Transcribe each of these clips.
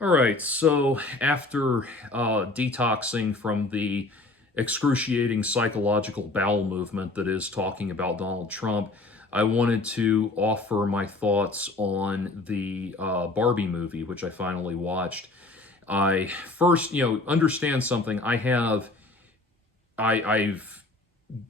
All right, so after detoxing from the excruciating psychological bowel movement that is talking about Donald Trump, I wanted to offer my thoughts on the Barbie movie, which I finally watched. I first, understand something. I've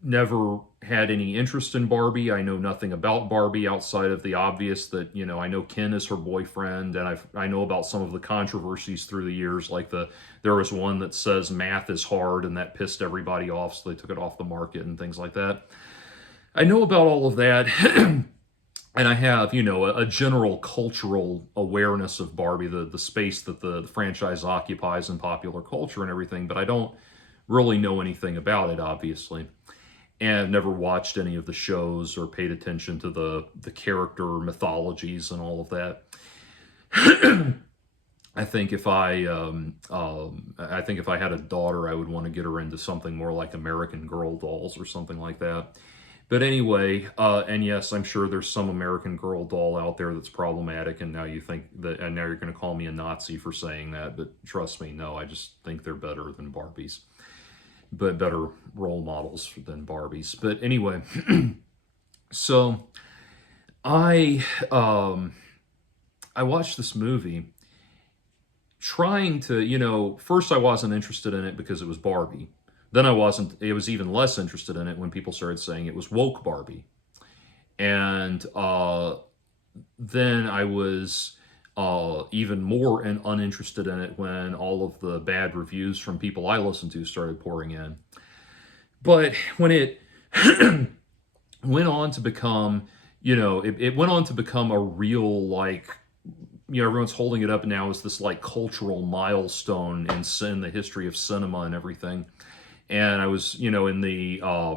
never had any interest in Barbie. I know nothing about Barbie outside of the obvious that, I know Ken is her boyfriend, and I know about some of the controversies through the years, like there was one that says math is hard and that pissed everybody off, so they took it off the market and things like that. I know about all of that. And I have, a general cultural awareness of Barbie, the space that the franchise occupies in popular culture and everything, but I don't really know anything about it, obviously, and I've never watched any of the shows or paid attention to the character mythologies and all of that. I think if I had a daughter, I would want to get her into something more like American Girl dolls or something like that. But anyway, and yes, I'm sure there's some American Girl doll out there that's problematic, and now you think that, and now you're going to call me a Nazi for saying that. But trust me, no, I just think they're better than Barbies, but better role models than Barbies. But anyway, so I I watched this movie trying to, first I wasn't interested in it because it was Barbie. Then I was even less interested in it when people started saying it was woke Barbie. And then I was even more uninterested in it when all of the bad reviews from people I listen to started pouring in. But when it went on to become, it went on to become a real, like, everyone's holding it up now as this like cultural milestone in the history of cinema and everything. And I was, in the I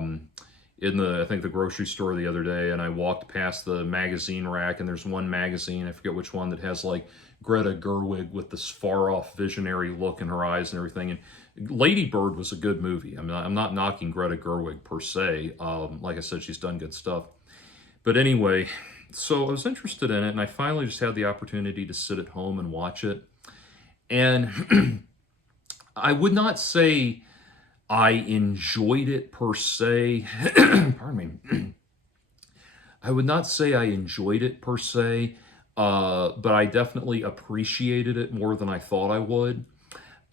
think the grocery store the other day, and I walked past the magazine rack, and there's one magazine, I forget which one, that has like Greta Gerwig with this far off visionary look in her eyes and everything. And Lady Bird was a good movie. I'm not knocking Greta Gerwig per se. Like I said, she's done good stuff. But anyway, so I was interested in it, and I finally just had the opportunity to sit at home and watch it. And I would not say I enjoyed it per se. Pardon me. I would not say I enjoyed it per se, but I definitely appreciated it more than I thought I would.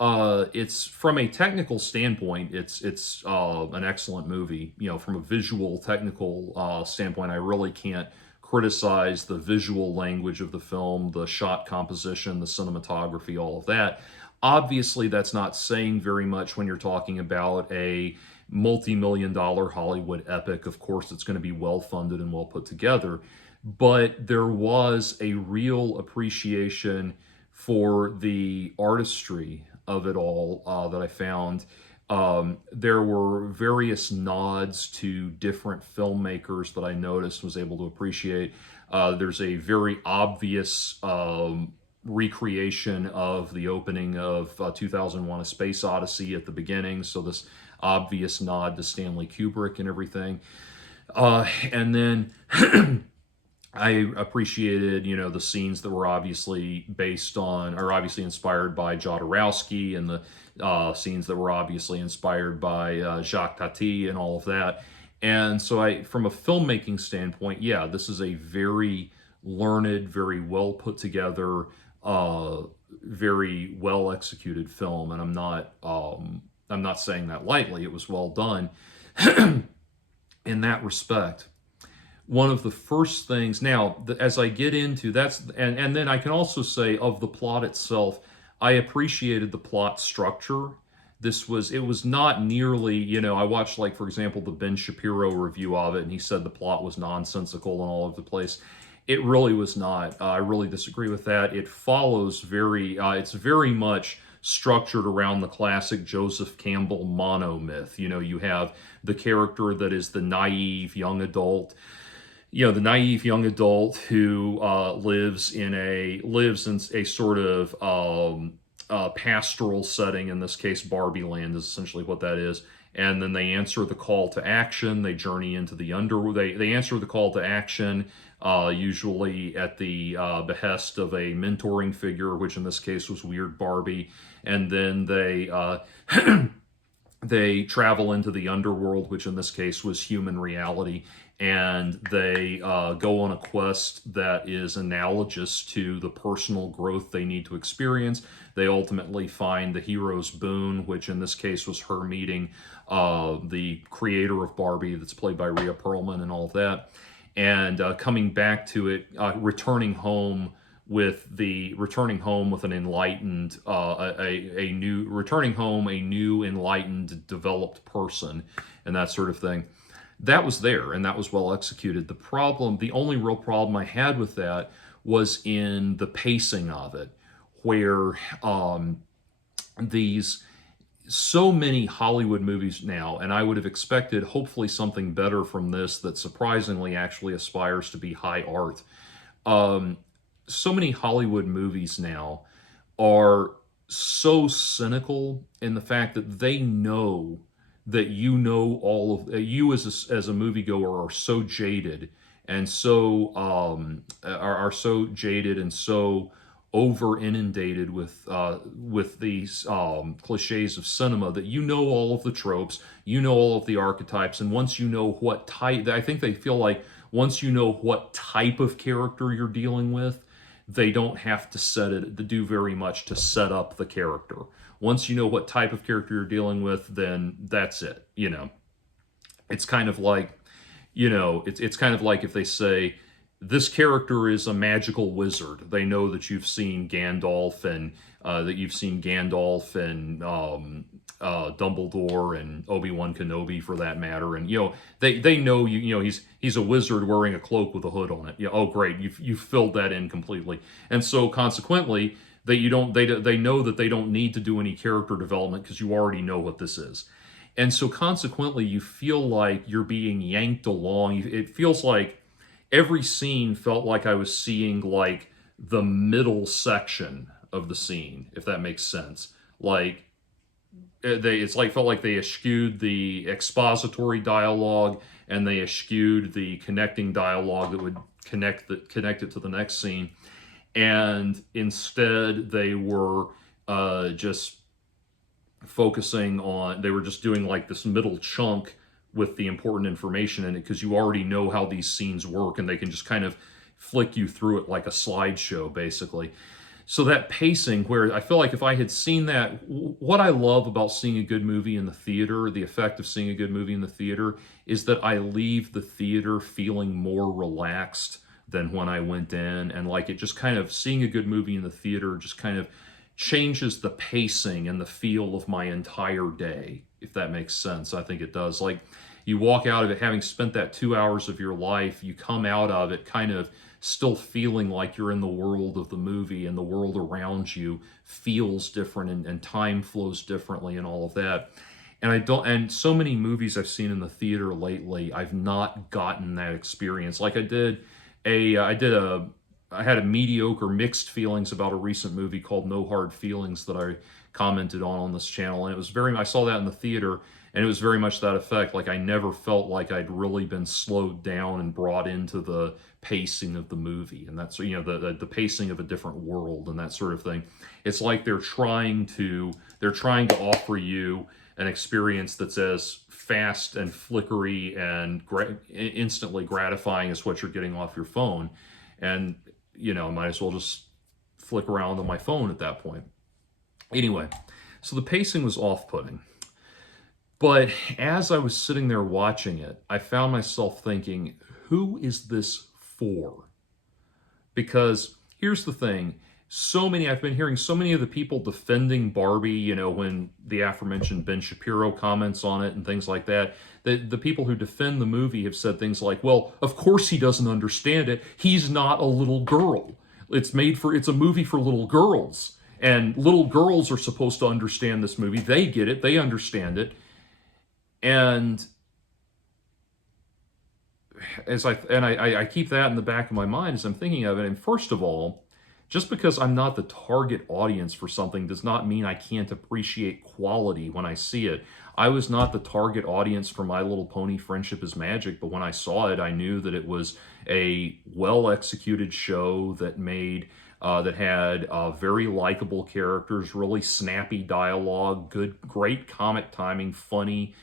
It's from a technical standpoint, it's an excellent movie. From a visual technical standpoint, I really can't criticize the visual language of the film, the shot composition, the cinematography, all of that. Obviously, that's not saying very much when you're talking about a multi-million dollar Hollywood epic. Of course, it's going to be well funded and well put together, but there was a real appreciation for the artistry of it all that I found. There were various nods to different filmmakers that I noticed, was able to appreciate. There's a very obvious recreation of the opening of 2001: A Space Odyssey at the beginning, so this obvious nod to Stanley Kubrick and everything. And then I appreciated, the scenes that were obviously based on, or obviously inspired by Jodorowsky, and the scenes that were obviously inspired by Jacques Tati and all of that. And so from a filmmaking standpoint, yeah, this is a very learned, very well put together, very well executed film. And I'm not saying that lightly. It was well done in that respect. One of the first things now, as I get into that's, and then I can also say of the plot itself, I appreciated the plot structure. It was not nearly, I watched, like, for example, the Ben Shapiro review of it, and he said the plot was nonsensical and all over the place. It really was not. I really disagree with that. It follows it's very much structured around the classic Joseph Campbell monomyth. You have the character that is the naive young adult, who lives in a sort of pastoral setting. In this case, Barbie Land is essentially what that is. And then they answer the call to action. They journey into the underworld. They answer the call to action, usually at the behest of a mentoring figure, which in this case was Weird Barbie. And then they travel into the underworld, which in this case was human reality, and they go on a quest that is analogous to the personal growth they need to experience. They ultimately find the hero's boon, which in this case was her meeting the creator of Barbie, that's played by Rhea Perlman, and all of that, and coming back to it, returning home with an enlightened a new enlightened developed person, and that sort of thing. That was there, and that was well executed. The only real problem I had with that was in the pacing of it, where these so many Hollywood movies now, and I would have expected hopefully something better from this that surprisingly actually aspires to be high art. So many Hollywood movies now are so cynical in the fact that they know that you as a moviegoer are so jaded and so are so jaded and so over inundated with these cliches of cinema, that you know all of the tropes, you know all of the archetypes, and once you know what type, I think they feel like once you know what type of character you're dealing with, they don't have to do very much to set up the character. Once you know what type of character you're dealing with, then that's it. It's kind of like, it's kind of like if they say this character is a magical wizard. They know that you've seen Gandalf and Dumbledore and Obi-Wan Kenobi, for that matter, and they know he's a wizard wearing a cloak with a hood on it. Oh great, you've filled that in completely, and so consequently they know that they don't need to do any character development because you already know what this is, and so consequently you feel like you're being yanked along. It feels like every scene felt like I was seeing like the middle section of the scene, if that makes sense. Like felt like they eschewed the expository dialogue and they eschewed the connecting dialogue that would connect it to the next scene, and instead they were just they were just doing like this middle chunk with the important information in it, because you already know how these scenes work and they can just kind of flick you through it like a slideshow, basically. So that pacing, where I feel like if I had seen that, what I love about seeing a good movie in the theater, the effect of seeing a good movie in the theater, is that I leave the theater feeling more relaxed than when I went in. And like, it just kind of, seeing a good movie in the theater just kind of changes the pacing and the feel of my entire day, if that makes sense. I think it does. Like, you walk out of it having spent that 2 hours of your life, you come out of it kind of still feeling like you're in the world of the movie, and the world around you feels different, and time flows differently and all of that. And so many movies I've seen in the theater lately, I've not gotten that experience. Like I had a mediocre mixed feelings about a recent movie called No Hard Feelings that I commented on this channel, and it was I saw that in the theater, and it was very much that effect. Like, I never felt like I'd really been slowed down and brought into the pacing of the movie, and that's the pacing of a different world and that sort of thing. It's like they're trying to offer you an experience that's as fast and flickery and instantly gratifying as what you're getting off your phone, and might as well just flick around on my phone at that point. Anyway, so the pacing was off-putting. But as I was sitting there watching it, I found myself thinking, who is this for? Because here's the thing. I've been hearing so many of the people defending Barbie, when the aforementioned Ben Shapiro comments on it and things like that, the people who defend the movie have said things like, well, of course he doesn't understand it. He's not a little girl. It's a movie for little girls. And little girls are supposed to understand this movie. They get it. They understand it. And I keep that in the back of my mind as I'm thinking of it. And first of all, Just because I'm not the target audience for something does not mean I can't appreciate quality when I see it. I was not the target audience for My Little Pony Friendship is Magic, but when I saw it, I knew that it was a well executed show that that had very likable characters, really snappy dialogue, great comic timing, funny,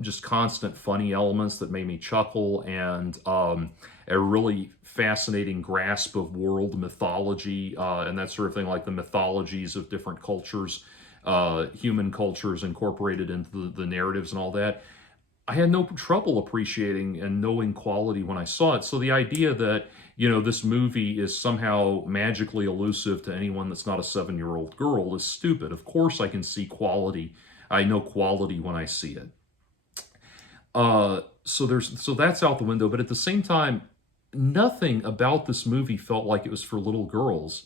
just constant funny elements that made me chuckle, and a really fascinating grasp of world mythology and that sort of thing, like the mythologies of different cultures, human cultures incorporated into the narratives and all that. I had no trouble appreciating and knowing quality when I saw it. So the idea that, this movie is somehow magically elusive to anyone that's not a 7-year-old girl is stupid. Of course I can see quality. I know quality when I see it. So that's out the window, but at the same time, nothing about this movie felt like it was for little girls.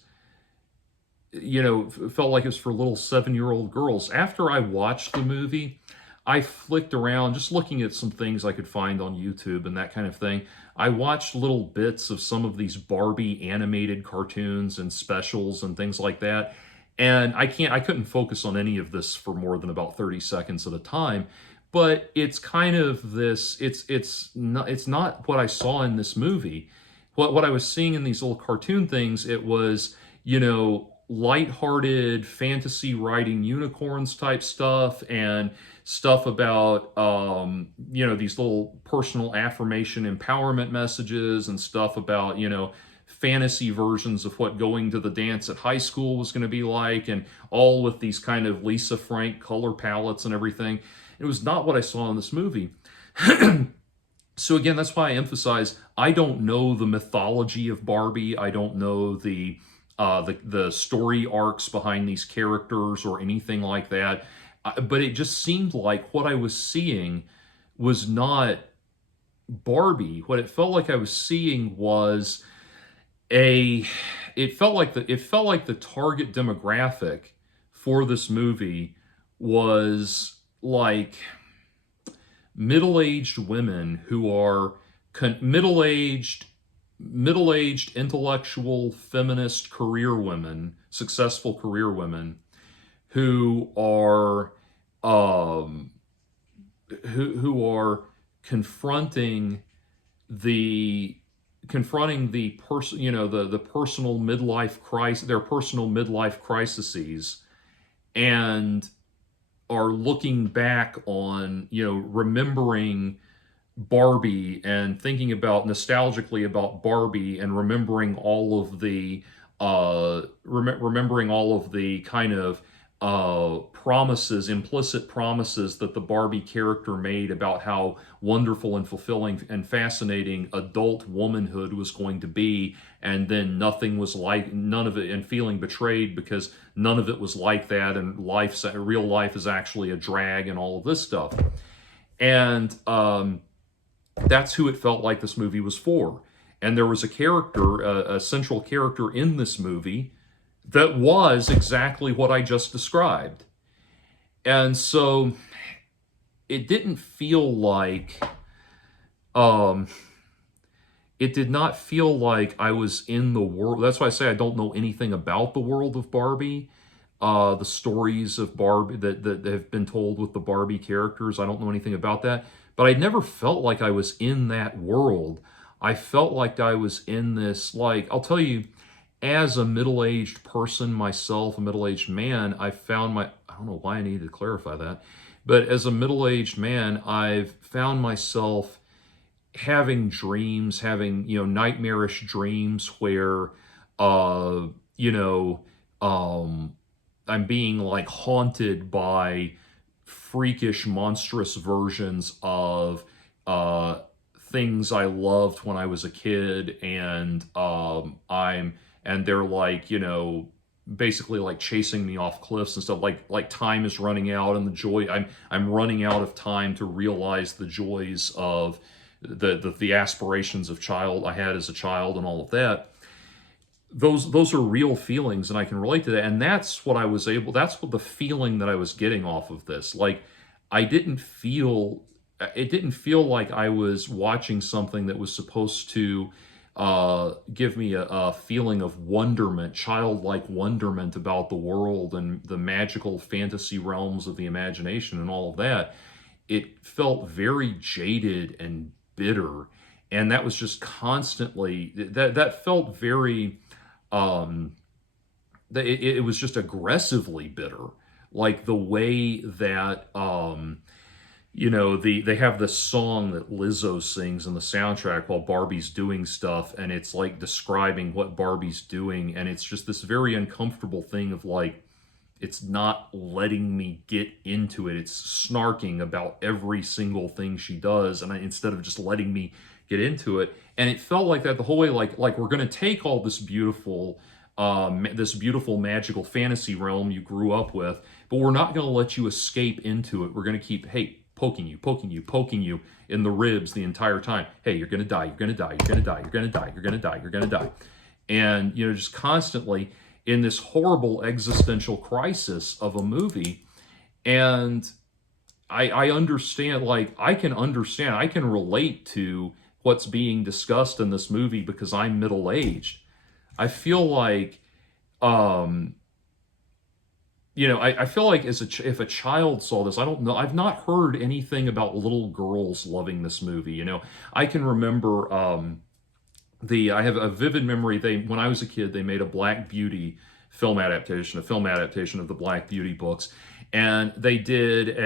Felt like it was for little 7-year-old girls. After I watched the movie, I flicked around just looking at some things I could find on YouTube and that kind of thing. I watched little bits of some of these Barbie animated cartoons and specials and things like that. And I couldn't focus on any of this for more than about 30 seconds at a time. But it's kind of this, it's not what I saw in this movie. What I was seeing in these little cartoon things, it was, lighthearted fantasy writing unicorns type stuff, and stuff about these little personal affirmation empowerment messages, and stuff about fantasy versions of what going to the dance at high school was going to be like, and all with these kind of Lisa Frank color palettes and everything. It was not what I saw in this movie. So again, that's why I emphasize I don't know the mythology of Barbie. I don't know the story arcs behind these characters or anything like that. But it just seemed like what I was seeing was not Barbie. What it felt like I was seeing was it felt like the target demographic for this movie was like middle-aged women who are middle-aged intellectual feminist career women, successful career women, who are who are confronting the person, the personal midlife crisis, their personal midlife crises, and are looking back on, remembering Barbie and thinking about nostalgically about Barbie, and remembering all of the remembering all of the kind of promises, implicit promises that the Barbie character made about how wonderful and fulfilling and fascinating adult womanhood was going to be, and then none of it, and feeling betrayed because none of it was like that, and real life is actually a drag, and all of this stuff. And that's who it felt like this movie was for. And there was a central character in this movie that was exactly what I just described. And so it didn't feel like, it did not feel like I was in the world. That's why I say I don't know anything about the world of Barbie. The stories of Barbie that have been told with the Barbie characters, I don't know anything about that. But I never felt like I was in that world. I felt like I was in this, like, I'll tell you, as a middle-aged person myself, a middle-aged man, I don't know why I needed to clarify that, but as a middle-aged man, I've found myself having dreams, having, nightmarish dreams where, I'm being like haunted by freakish, monstrous versions of things I loved when I was a kid, and they're like, basically like chasing me off cliffs and stuff. Like time is running out, and I'm running out of time to realize the joys of the aspirations I had as a child, and all of that. Those are real feelings, and I can relate to that. And that's what the feeling that I was getting off of this. Like, it didn't feel like I was watching something that was supposed to give me a feeling of wonderment, childlike wonderment about the world and the magical fantasy realms of the imagination and all of that. It felt very jaded and bitter, and that was just constantly that felt very it was just aggressively bitter, like the way that they have this song that Lizzo sings in the soundtrack while Barbie's doing stuff, and it's like describing what Barbie's doing, and it's just this very uncomfortable thing of like, it's not letting me get into it. It's snarking about every single thing she does, and instead of just letting me get into it. And it felt like that the whole way, like we're going to take all this beautiful magical fantasy realm you grew up with, but we're not going to let you escape into it. We're going to keep, hey, poking you in the ribs the entire time. Hey, you're going to die, you're going to die, you're going to die, you're going to die, you're going to die, you're going to die. And, just constantly in this horrible existential crisis of a movie. And I understand, like, I can relate to what's being discussed in this movie because I'm middle-aged. I feel like, I feel like if a child saw this, I don't know, I've not heard anything about little girls loving this movie. I can remember, I have a vivid memory. When I was a kid, they made a Black Beauty film adaptation of the Black Beauty books, and they did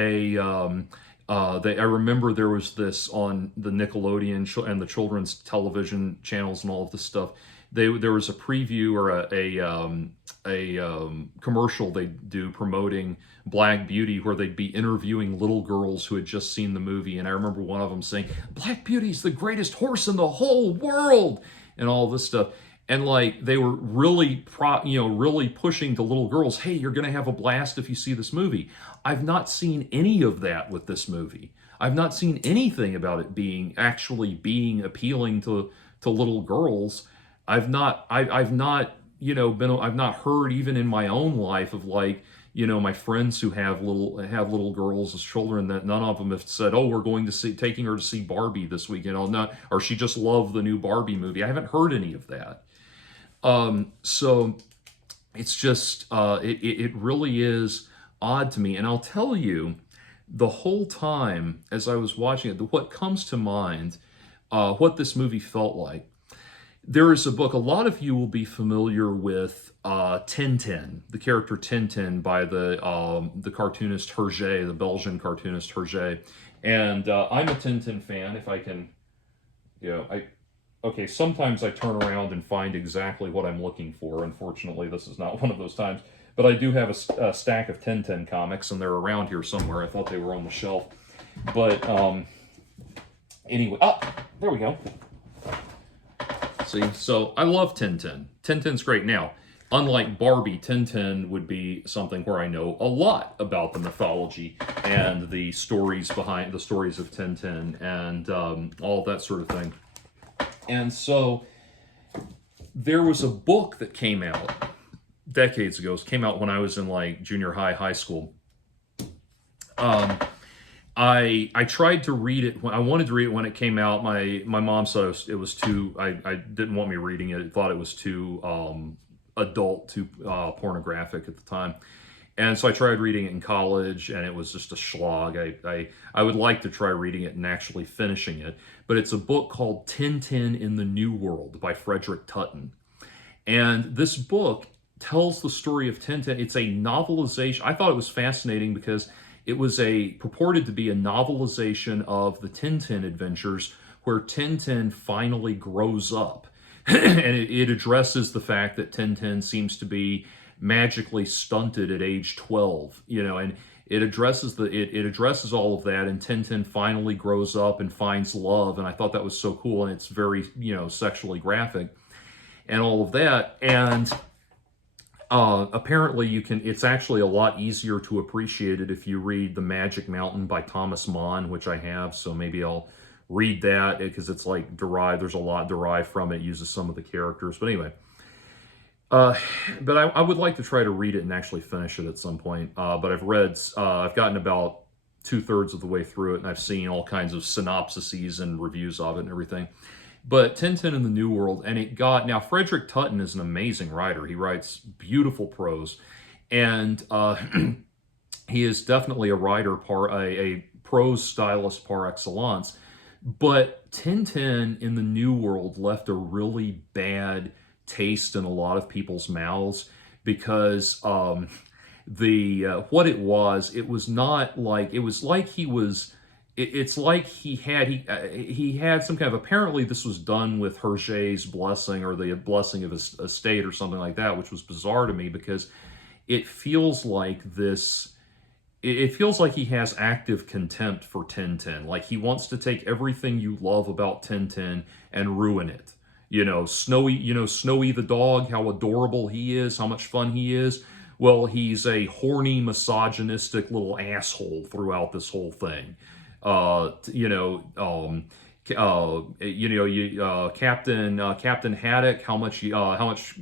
I remember there was this on the Nickelodeon and the children's television channels and all of this stuff. There was a preview or a commercial they do promoting Black Beauty where they'd be interviewing little girls who had just seen the movie, and I remember one of them saying, "Black Beauty's the greatest horse in the whole world," and all this stuff. And like they were really really pushing to little girls, hey, you're going to have a blast if you see this movie. I've not seen any of that with this movie. I've not seen anything about it actually being appealing to little girls. I've not heard even in my own life of like, my friends who have little girls as children, that none of them have said, "Oh, we're taking her to see Barbie this weekend," or she just loved the new Barbie movie. I haven't heard any of that. So it's just it really is odd to me, and I'll tell you, the whole time as I was watching it, what comes to mind, what this movie felt like. There is a book, a lot of you will be familiar with Tintin, the character Tintin by the cartoonist Hergé, the Belgian cartoonist Hergé. And I'm a Tintin fan, if I can, okay, sometimes I turn around and find exactly what I'm looking for. Unfortunately, this is not one of those times. But I do have a stack of Tintin comics, and they're around here somewhere. I thought they were on the shelf. But anyway, there we go. See, so I love Tintin. Tintin's great. Now, unlike Barbie, Tintin would be something where I know a lot about the mythology and the stories behind the stories of Tintin and all that sort of thing. And so there was a book that came out decades ago. It came out when I was in like junior high school. I tried to read it. I wanted to read it when it came out. My mom said it was too. I didn't want me reading it. Thought it was too adult, too pornographic at the time. And so I tried reading it in college, and it was just a slog. I would like to try reading it and actually finishing it. But it's a book called Tintin in the New World by Frederick Tutton. And this book tells the story of Tintin. It's a novelization. I thought it was fascinating because it was purported to be a novelization of the Tintin adventures where Tintin finally grows up. And it addresses the fact that Tintin seems to be magically stunted at age 12, and it addresses it addresses all of that, and Tintin finally grows up and finds love, and I thought that was so cool, and it's very, sexually graphic and all of that. And apparently it's actually a lot easier to appreciate it if you read The Magic Mountain by Thomas Mann, which I have, so maybe I'll read that because it's like there's a lot derived from it, uses some of the characters, but anyway. But I would like to try to read it and actually finish it at some point. But I've gotten about 2/3 of the way through it, and I've seen all kinds of synopsises and reviews of it and everything. But Tintin in the New World, and it got, now Frederick Tutton is an amazing writer. He writes beautiful prose, and he is definitely a writer, a prose stylist par excellence. But Tintin in the New World left a really bad taste in a lot of people's mouths because the what it was not like, it was like he was. It's like he had some kind of, apparently this was done with Hergé's blessing or the blessing of his estate or something like that, which was bizarre to me because it feels like this it feels like he has active contempt for Tintin. Like he wants to take everything you love about Tintin and ruin it. Snowy the dog, how adorable he is, how much fun he is. Well, he's a horny, misogynistic little asshole throughout this whole thing. Uh, you know, um, Captain Haddock, how much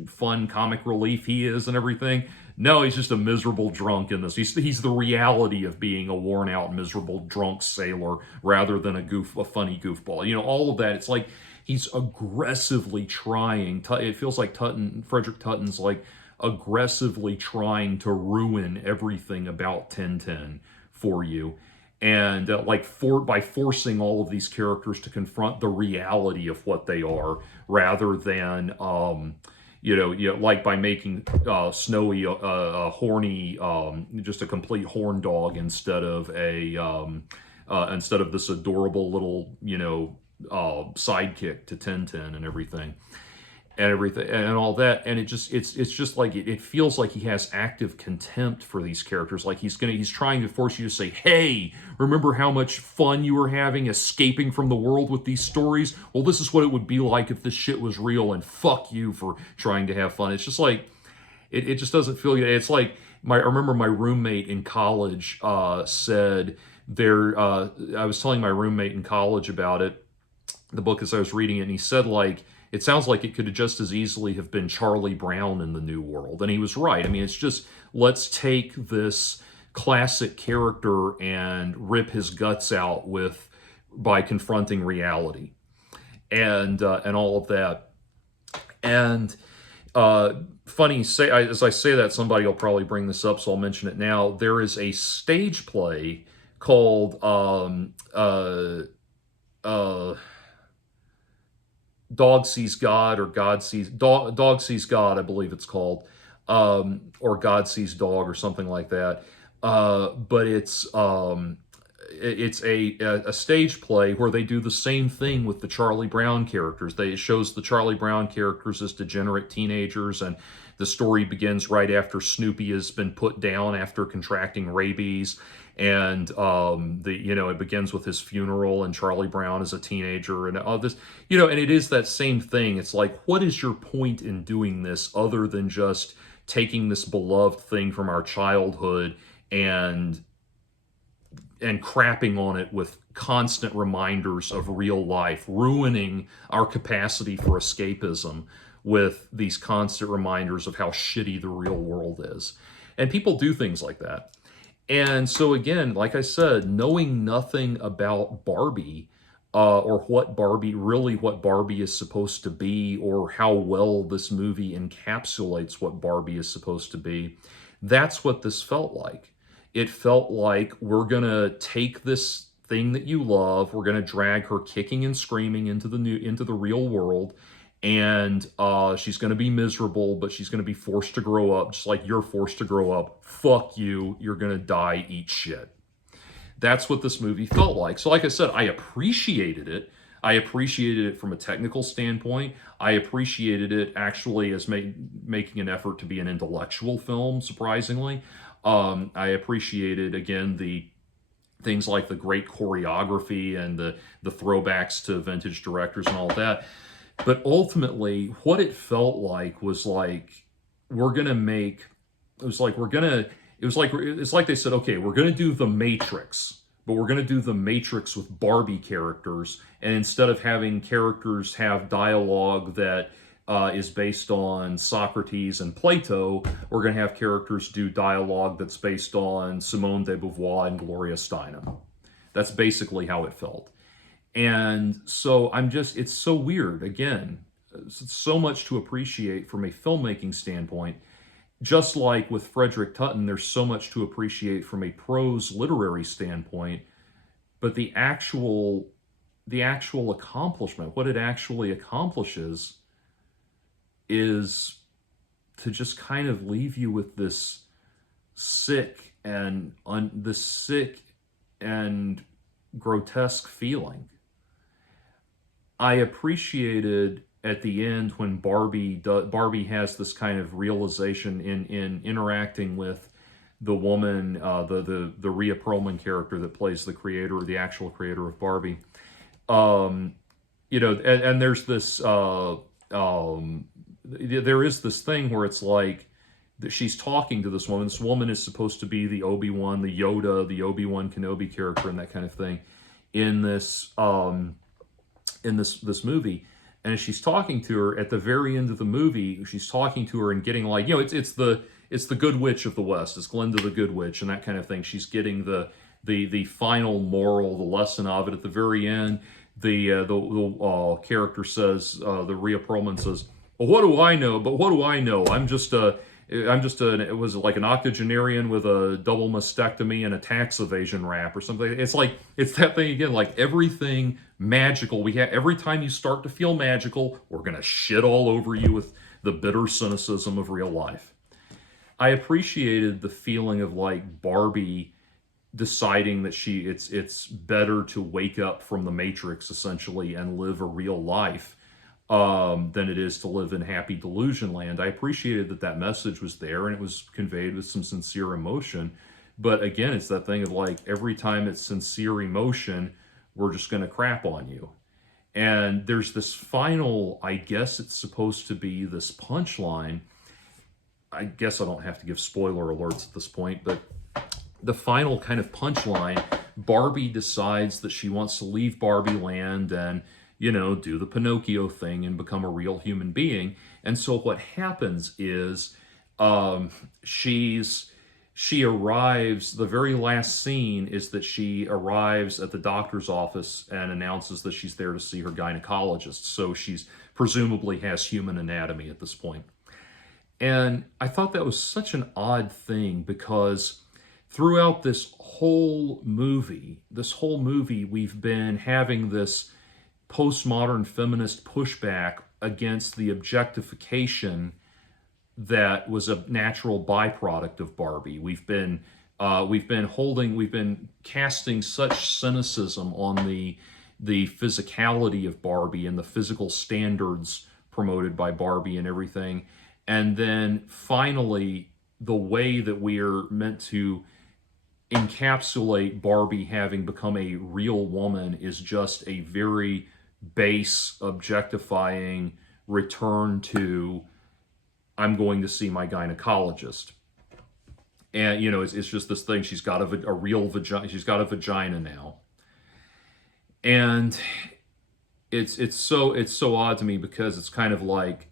fun comic relief he is and everything. No, he's just a miserable drunk in this. He's the reality of being a worn out, miserable drunk sailor rather than a funny goofball. All of that. It's like he's aggressively trying. It feels like Frederick Tutton's like aggressively trying to ruin everything about Tintin for you, and by forcing all of these characters to confront the reality of what they are, rather than like by making Snowy a horny, just a complete horn dog instead of this adorable little sidekick to Tintin and everything. And all that, and it's just like it feels like he has active contempt for these characters. Like he's trying to force you to say, "Hey, remember how much fun you were having escaping from the world with these stories? Well, this is what it would be like if this shit was real, and fuck you for trying to have fun." It's just like it just doesn't feel good. It's like I remember my roommate in college said there. I was telling my roommate in college about the book as I was reading it, and he said, like, it sounds like it could have just as easily have been Charlie Brown in the New World. And he was right. I mean, it's just, let's take this classic character and rip his guts out by confronting reality and all of that. And funny, as I say that, somebody will probably bring this up, so I'll mention it now. There is a stage play called Dog Sees God, or Dog Sees God, I believe it's called, or God Sees Dog, or something like that. But it's a stage play where they do the same thing with the Charlie Brown characters. It shows the Charlie Brown characters as degenerate teenagers, and the story begins right after Snoopy has been put down after contracting rabies, and it begins with his funeral and Charlie Brown as a teenager and all this, and it is that same thing. It's like, what is your point in doing this other than just taking this beloved thing from our childhood and crapping on it with constant reminders of real life, ruining our capacity for escapism with these constant reminders of how shitty the real world is. And people do things like that. And so again, like I said, knowing nothing about Barbie, or what Barbie is supposed to be, or how well this movie encapsulates what Barbie is supposed to be, that's what this felt like. It felt like, we're going to take this thing that you love, we're going to drag her kicking and screaming into the real world, and she's going to be miserable, but she's going to be forced to grow up, just like you're forced to grow up. Fuck you, you're going to die, eat shit. That's what this movie felt like. So like I said, I appreciated it. I appreciated it from a technical standpoint. I appreciated it actually as making an effort to be an intellectual film, surprisingly. I appreciated, again, the things like the great choreography and the throwbacks to vintage directors and all that. But ultimately, what it felt like was like, it's like they said, okay, we're going to do The Matrix, but we're going to do The Matrix with Barbie characters. And instead of having characters have dialogue that is based on Socrates and Plato, we're going to have characters do dialogue that's based on Simone de Beauvoir and Gloria Steinem. That's basically how it felt. And so it's so weird. Again, so much to appreciate from a filmmaking standpoint. Just like with Frederick Tutton, there's so much to appreciate from a prose literary standpoint, but the actual accomplishment, what it actually accomplishes, is to just kind of leave you with this sick and grotesque feeling. I appreciated at the end when Barbie has this kind of realization in interacting with the woman, the Rhea Perlman character that plays the creator, the actual creator of Barbie. Um, and there's this there is this thing where it's like that she's talking to this woman. This woman is supposed to be the Obi-Wan, the Yoda, the Obi-Wan Kenobi character, and that kind of thing in this movie. And as she's talking to her at the very end of the movie, she's talking to her and getting like, it's the Good Witch of the West. It's Glinda the Good Witch and that kind of thing. She's getting the final moral, the lesson of it at the very end. The character says, the Rhea Perlman says, "Well, what do I know? But what do I know? It was like an octogenarian with a double mastectomy and a tax evasion rap or something." It's like, it's that thing again, like everything magical we have, every time you start to feel magical, we're going to shit all over you with the bitter cynicism of real life. I appreciated the feeling of like Barbie deciding that it's better to wake up from the Matrix essentially and live a real life than it is to live in happy delusion land. I appreciated that message was there and it was conveyed with some sincere emotion. But again, it's that thing of like every time it's sincere emotion, we're just going to crap on you. And there's this final, I guess it's supposed to be this punchline. I guess I don't have to give spoiler alerts at this point, but the final kind of punchline, Barbie decides that she wants to leave Barbie land and, do the Pinocchio thing and become a real human being. And so what happens is she arrives, the very last scene is that she arrives at the doctor's office and announces that she's there to see her gynecologist. So she's presumably has human anatomy at this point. And I thought that was such an odd thing because throughout this whole movie, we've been having this postmodern feminist pushback against the objectification that was a natural byproduct of Barbie. We've been casting such cynicism on the physicality of Barbie and the physical standards promoted by Barbie and everything. And then finally, the way that we are meant to encapsulate Barbie having become a real woman is just a very base, objectifying return to, I'm going to see my gynecologist. And, it's just this thing. She's got a real vagina. She's got a vagina now. And it's so odd to me because it's kind of like,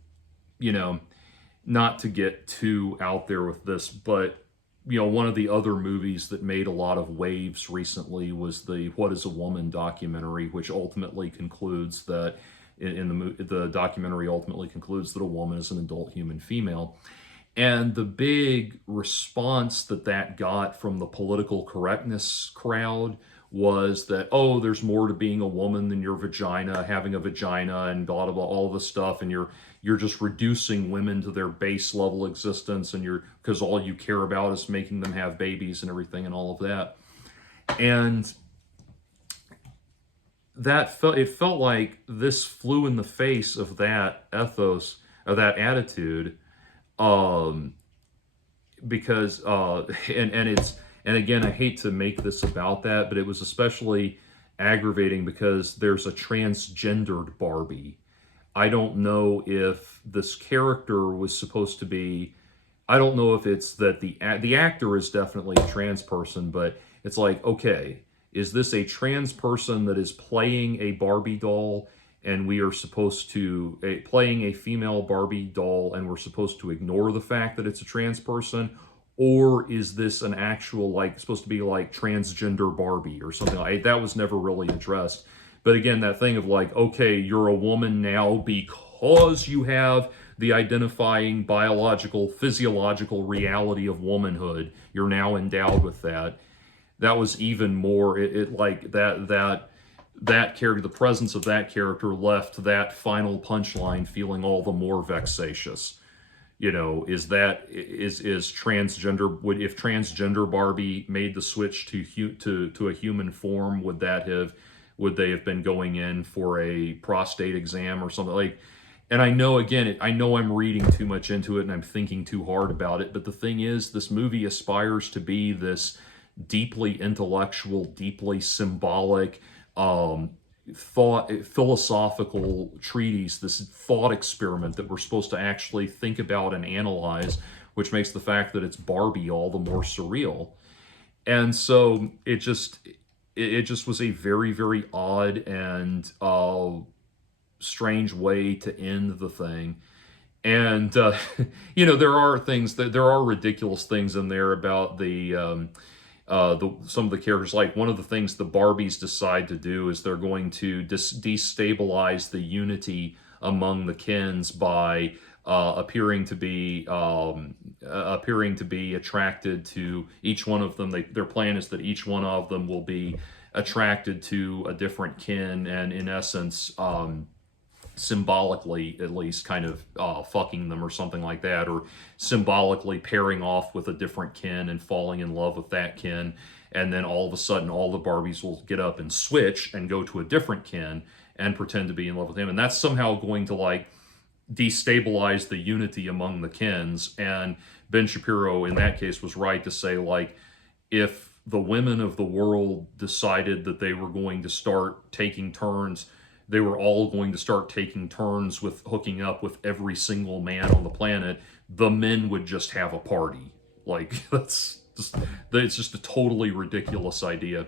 not to get too out there with this, but one of the other movies that made a lot of waves recently was the What is a Woman documentary, which ultimately concludes that the documentary ultimately concludes that a woman is an adult human female. And the big response that got from the political correctness crowd was that, oh, there's more to being a woman than your vagina, having a vagina, and blah, blah, blah, all this stuff, and you're just reducing women to their base level existence, and because all you care about is making them have babies and everything and all of that. And it felt like this flew in the face of that ethos, of that attitude, because and again, I hate to make this about that, but it was especially aggravating because there's a transgendered Barbie. I don't know if this character was supposed to be, I don't know if it's that the actor is definitely a trans person, but it's like, okay, is this a trans person that is playing a Barbie doll and we are supposed to, playing a female Barbie doll and we're supposed to ignore the fact that it's a trans person? Or is this an actual, supposed to be like transgender Barbie or something like that? Was never really addressed. But again, that thing of like, okay, you're a woman now because you have the identifying biological, physiological reality of womanhood. You're now endowed with that. That was even more. It like that character, the presence of that character left that final punchline feeling all the more vexatious. You know, is transgender, would, if transgender Barbie made the switch to a human form, would they have been going in for a prostate exam or something like? And I know, again, I know I'm reading too much into it and I'm thinking too hard about it, but the thing is, this movie aspires to be this deeply intellectual, deeply symbolic, philosophical treatise, this thought experiment that we're supposed to actually think about and analyze, which makes the fact that it's Barbie all the more surreal. And so it just was a very, very odd and strange way to end the thing. And there are ridiculous things in there about some of the characters. Like, one of the things the Barbies decide to do is they're going to destabilize the unity among the Kens by appearing to be attracted to each one of them. Their plan is that each one of them will be attracted to a different kin, and in essence, symbolically at least, kind of fucking them or something like that, or symbolically pairing off with a different kin and falling in love with that kin. And then all of a sudden, all the Barbies will get up and switch and go to a different kin and pretend to be in love with him. And that's somehow going to, like, destabilize the unity among the Kens. And Ben Shapiro, in that case, was right to say, like, if the women of the world decided that they were going to start taking turns, they were all going to start taking turns with hooking up with every single man on the planet, the men would just have a party. Like, it's just a totally ridiculous idea.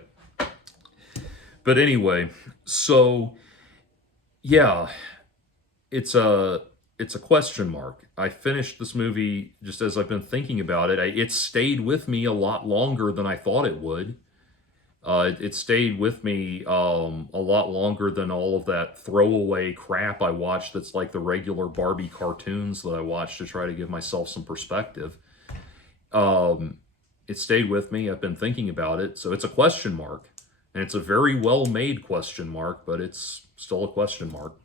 But anyway, so yeah, it's a question mark. I finished this movie just as I've been thinking about it. It stayed with me a lot longer than I thought it would. It stayed with me a lot longer than all of that throwaway crap I watched that's like the regular Barbie cartoons that I watched to try to give myself some perspective. It stayed with me. I've been thinking about it. So it's a question mark. And it's a very well-made question mark, but it's still a question mark.